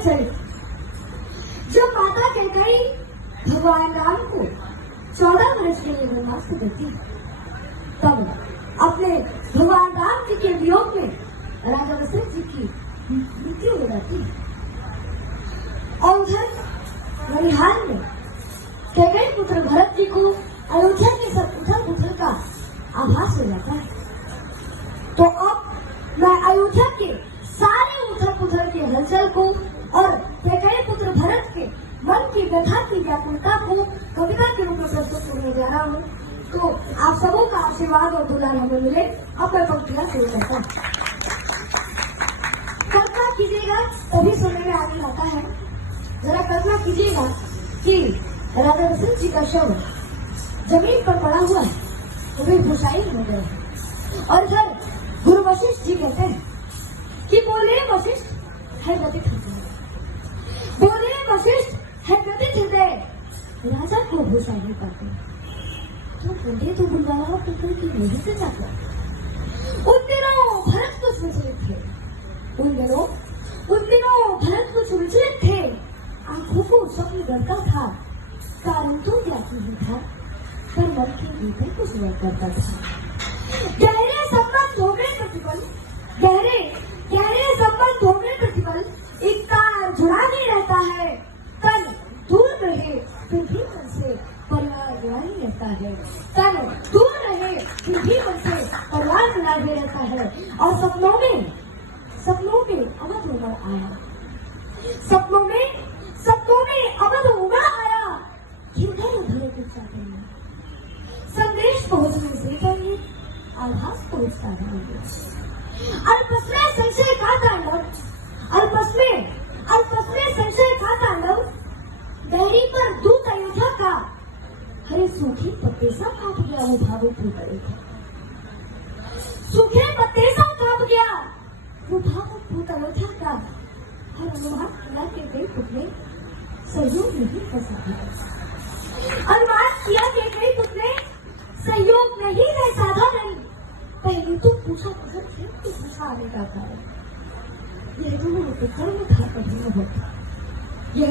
चरित्र। जब माता कैकेयी भगवान राम को 14 वर्ष के लिए वनवास देती है, तब अपने भगवान राम जी के वियोग में राजा दशरथ जी की मृत्यु हो जाती है। और उधर ननिहाल में कैकेयी पुत्र भरत जी को अयोध्या के सब उथल पुथल का आभास हो जाता है। तो अब मैं अयोध्या के सारे उथल पुथल के हलचल को और कैकेयी पुत्र भरत के मन की व्यथा की व्याकुलता को कविता के रूप में प्रस्तुत करने जा रहा हूँ। तो आप सबों का आशीर्वाद और दुलार हमें मिले। अब मैं पंक्तियां शुरू करता हूँ। कल्पना कीजिएगा तभी सुनने में आगे आता है। जरा कल्पना कीजिएगा कि राजा दशरथ जी का शव जमीन पर पड़ा हुआ है, वो भी भूसाई हो गए हैं। और इधर गुरु वशिष्ठ जी कहते हैं कि बोले वशिष्ठ है व्यथित हृदय, बोले वशिष्ठ है व्यथित हृदय, राजा को भूसा नहीं पाते। तो बोले तो बुलवाला पुत्र की नहीं से जाते। उन दिनों भरत कुछ विचलित थे, उन दिनों भरत कुछ विचलित थे। आंखों को स्वप्न डरता था, कारण तो ज्ञात नहीं था, पर मन के भीतर कुछ नहीं करता था। गहरे संबंध हो गए प्रतिपल, गहरे संबंध हो गए प्रतिपल, एक तार जुड़ा नहीं रहता है। तन दूर रहे फिर भी मन से परिवार जुड़ा ही रहता है। तन दूर रहे फिर भी मन से परिवार जुड़ा ही रहता है। और सपनों में अवध उमड़ आया, सपनों में अवध उमड़ आया। हृदय भरे गुस्सा करना, संदेश पहुंचने से पहले आभास पहुंचता है। अल्पस्में संशय का तांडव, अल्पस्में संशय का तांडव, डेयरी पर दूत अयोध्या का, हरे सूखे पत्ते सा कांप गया वो भावुक हृदय का। सूखे पत्ते सा कांप गया वो भावुक भूत अयोध्या का। हर अनुमान किया के कई पुतले सहयोग नहीं कर सके, अनुमान किया के कई पुतले सहयोग नहीं है साधारण। पहले तो पूछा पूछा कि पूछा आने का कारण, यह रूप कर्म था कठिन बहुत, यह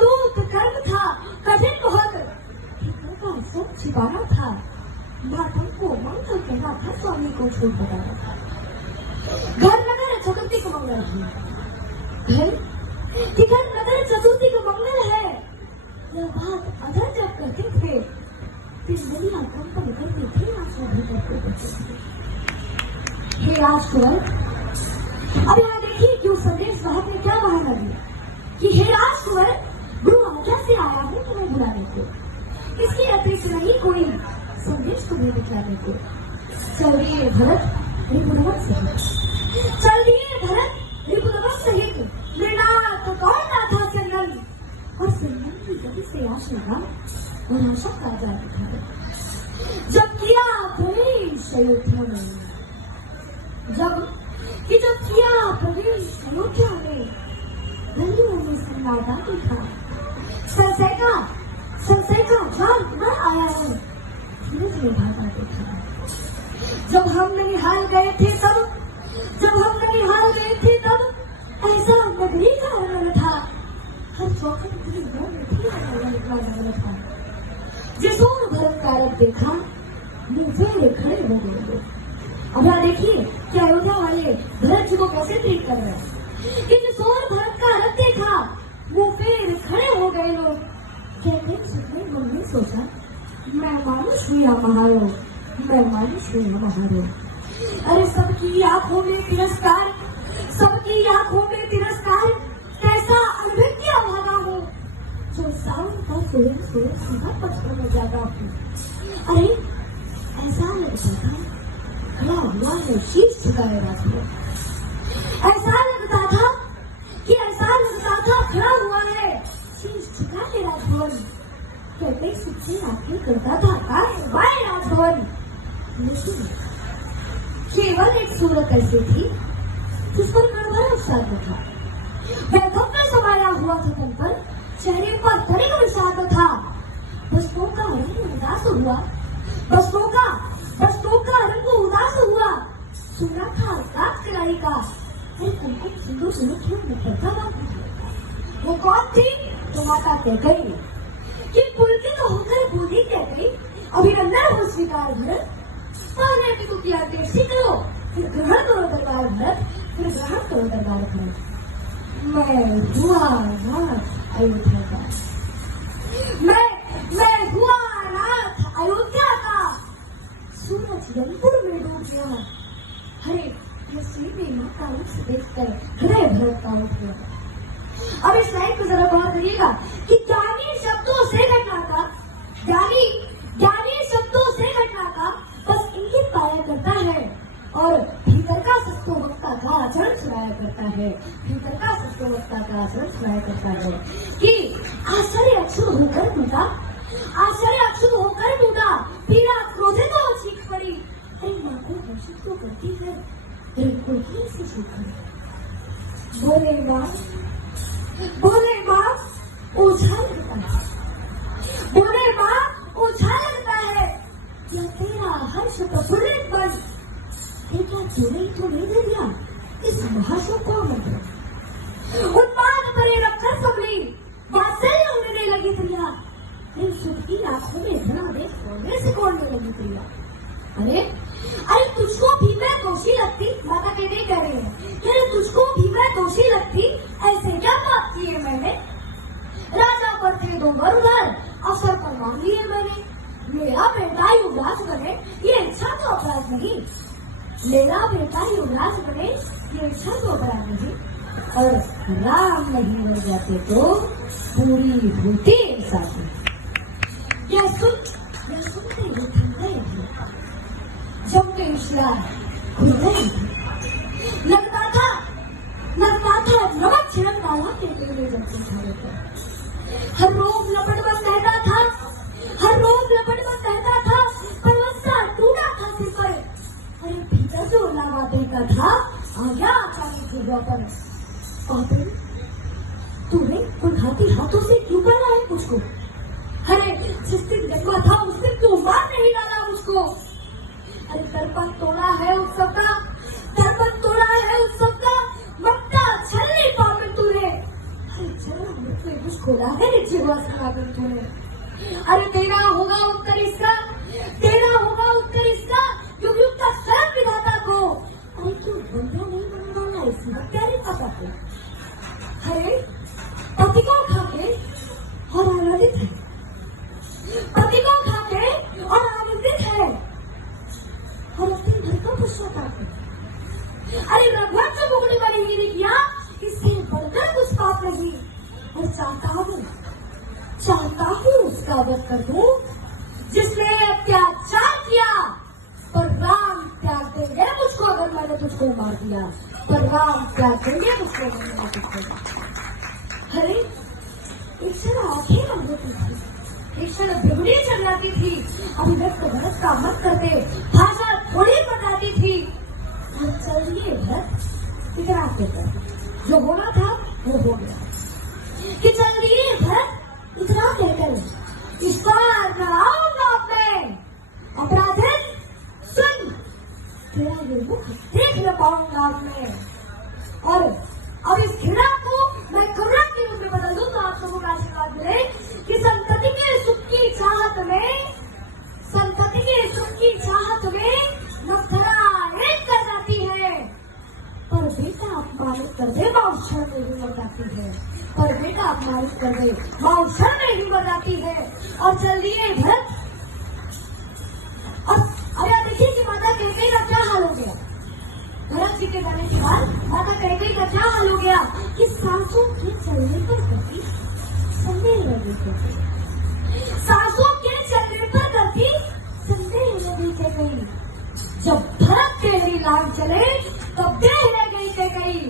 रूप कर्म था कठिन बहुत। भीतर का सब छिपाना था, मातम को मंगल कहना था, स्वामी को छूट बताना था। घर नगर चतुर्थी को मंगल है, घर नगर चतुर्थी को मंगल है। यह बात अधर जब करते थे, पिंडलियां कंपन करती थी, आंसू भी करते थे। हे राजकुंवर, अब यहाँ देखिए कि उस संदेश वाहक ने क्या बहाना दिया कि हे राजकुंवर, गुरु आज्ञा से आया हूँ तुम्हें बुलाने को, इसके अतिरिक्त नहीं कोई संदेश तुम्हें दिखलाने को। चलिए भरत रिपुदमन सहित, चलिए भरत रिपुदमन सहित, मृणाल तो कौन ना था चंदन, और चंदन की गति से आशा और आशा का जाती था। जब किया प्रवेश अयोध्या में, जब किया प्रवेश अयोध्या में, गलियों में सन्नाटा दिखा, संशय का जाल न आया है, धीरज में भागा देखा। जब हम ननिहाल गए थे तब ऐसा नगरी का आनंद था, हर चौखट की नगल था। जिसोर भरत का रथ देखा, मुंह फेरे खड़े हो गए लोग। अब यहाँ देखिए कि अयोध्या वाले भरत जी को कैसे ट्रीट कर रहे हैं कि जिसोर भरत का रथ देखा, मुंह फेरे खड़े हो गए लोग। कहते सुनने मन में सोचा, मैं मानुष हुई महारो, मैं मानुष हुई महारो। अरे सबकी आंखों में तिरस्कार, सबकी आंखों में तिरस्कार, कैसा अनभिज्ञ भागा हो, जो सावन का सूरज सीधा पत्थर में जागा हूँ। अरे ऐसा लगता था खड़ा हुआ है शीश झुकाए राजकुमार, ऐसा लगता था खड़ा हुआ है शीश झुकाए राजभवन। कहते सबसे आगे करता था काय राजभवन, लेकिन केवल एक सूरत ऐसी थी जिस पर कड़वा साध था, वैभव समाया हुआ था तन पर, चेहरे पर दरिद्र विषाद था। बस्तों का रंग उदास हुआ, बस्तों का रंग उदास हुआ। सुना था रात कलाई का, अरे कुमकुम सिंदूर से क्यों मुकद्दमा बात नहीं? वो कौन थी? तो माता कैकेयी। ये पुलकित होकर बोली कैकेयी, अभिनंदन हो स्वीकार भरत। पहले भी तो किया देश सीख लो, फिर ग्रहण करो दरबार भरत, फिर ग्रहण करो दरबार भरत। मैं हुआ नाथ अयोध्या का, मैं हुआ नाथ अयोध्या का। सूरज यमपुर में डूब गया। अरे ये सीधी माता उस देखकर हृदय भरत का उठ गया। अब इस लाइन को जरा गौर करिएगा कि ज्ञानी शब्दों से घटना का, ज्ञानी शब्दों से घटना का बस इंगित पाया करता है और भीतर का सस्तो वक्ता का आचरण सुनाया करता है। भीतर का सस्तो वक्ता का आचरण सुनाया करता है कि आश्चर्य अक्षुण होकर टूटा, आश्चर्य अक्षुण होकर टूटा, पीड़ा क्रोधित हो चीख पड़ी। अरे माँ को घोषित तो करती है, बिल्कुल ही से चूक गई। बोले माँ ओझा लगता है, बोले माँ ओझा लगता है। क्या तेरा हर्ष प्रफुल्लित बन क्या चोरी तो नहीं दे दिया इस महाशोक को? उन्माद परे रखकर सबली वात्सल्य उड़ने लगी प्रिया। इन सुख की आंखों में धना देख सोने से कोड़ने लगी प्रिया। अरे तुझको भी मैं दोषी लगती, माता कैकेयी कह रही है, अरे तुझको भी मैं दोषी लगती, ऐसे क्या बात की है मैंने? राजा पर थे दो वर उधार, अवसर पर मांग लिए मैंने। मेरा बेटा युवराज बने ये इच्छा तो अपराध नहीं, मेरा बेटा युवराज बने ये इच्छा तो अपराध नहीं। और राम नहीं बन जाते तो पूरी होती साथी। यह सुनते ही थम गए थे, जब के इश्लार खुल गए थे। लगता था नमक छिड़क डाला के लिए जब उठाए थे। हर रोज लपट बस कहता था, हर रोज लपट बस कहता था, पर उसका टूटा था सिर पर। अरे भीतर जो लावा देता था आ गया अचानक से पर। पापड़ी तूने उन हाथी हाथों से क्यों कर रहा है मुझको? अरे जिस दिन जन्मा था उस दिन क्यों मार नहीं डाला मुझको? अरे दर्पण तोड़ा है उत्सव का, दर्पण तोड़ा है उत्सव का, मक्का छलनी पापड़ तूने। अरे चलो मुझसे कुछ खोला है जीवास खाकर तूने। अरे देना होगा उत्तर इसका, देना होगा उत्तर इसका, युग युग का शरण विधाता को। अरे क्यों बंधा नहीं बनने वाला इस हत्यारे पापा को? अरे पति को खाके और आनंदित है, पति को खाके और आनंदित है, और अपने घर का पश्चाताप है। अरे रघुवर जो मुगली वाली हीरे किया, इससे बढ़कर कुछ पाप नहीं। और चाहता हूँ उसका वध कर दूं जिसने अत्याचार किया, पर राम त्याग देंगे मुझको अगर मैंने तुझको मार दिया, पर राम त्याग देंगे मुझको अगर मैंने तुझको मार दिया। अरे एक क्षण आंखें बंद होती थी, एक क्षण बिगड़ी चल जाती थी, अभिव्यक्त भरत का मत करते, भाषा थोड़ी बताती थी। और चलिए भरत इतना कहकर जो होना था वो हो गया, कि चलिए भरत इतना कहकर इस बार न आऊंगा अपने अपराधिक सुन, तेरा ये मुख देख न पाऊंगा मैं। और अब इस घृणा को मैं करुणा के रूप में बदल दूं तो आप लोगों का आशीर्वाद मिले कि संतति के सुख की चाहत में, संतति के सुख की चाहत में नफरा एक कर जाती है, पर बेटा अपमानित कर दे माँ क्षण में ही मर जाती है, पर बेटा अपमानित कर दे माँ क्षण में ही मर जाती है। और चल दिए भरत। और अरे आप देखिए कि माता कैकेयी का क्या हाल हो गया। भरत जी के जाने के बाद माता कैकेयी का क्या हाल हो गया कि सासों के चलने पर करती संदेह लगी कैकेयी, सासों के चलने पर करती संदेह लगी कैकेयी। जब भरत के ही लाल चले तब देह रह गई कैकेयी,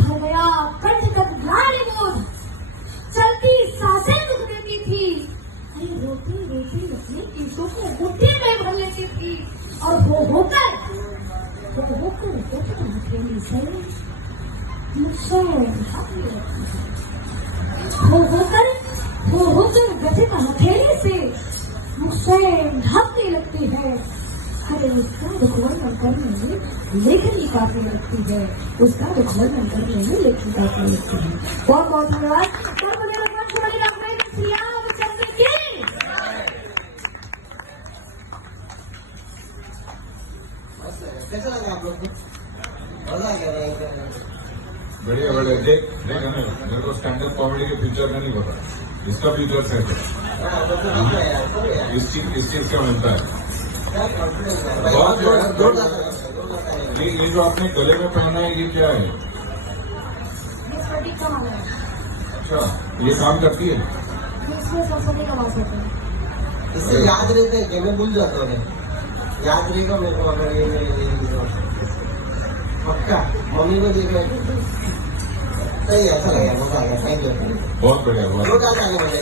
भर गया कंठ तक ग्लानि बोध, चलती सांसें दुख देती थी। अरे रोती रोती अपने ईशों को मुट्ठी में भर लेती थी, और वो होकर हथेली से मुझसे वो होकर गठित हथेली से मुझसे ढकने लगती है। हमें उसका दुख वर्णन करने में लेखनी काफी लगती है, उसका दुख वर्णन करने में लेखनी काफी लगती है। बहुत बहुत धन्यवाद। कैसा लगा आप लोग को? मजा आ गया? बढ़िया बढ़िया। देख देख हमें मेरे को स्टैंड अप कॉमेडी के फ्यूचर का नहीं पता, इसका फ्यूचर सेट है। इस चीज का मिलता है बहुत ये जो आपने गले में पहना है ये क्या है? अच्छा ये काम करती है? इससे याद रहते हैं कि मैं भूल जाता हूँ, याद रहेगा मेरे को अगर ये पक्का मम्मी को देखा सही अच्छा लगा, मजा आ गया। Thank you. बहुत बढ़िया बहुत। रोज आ जाने वाले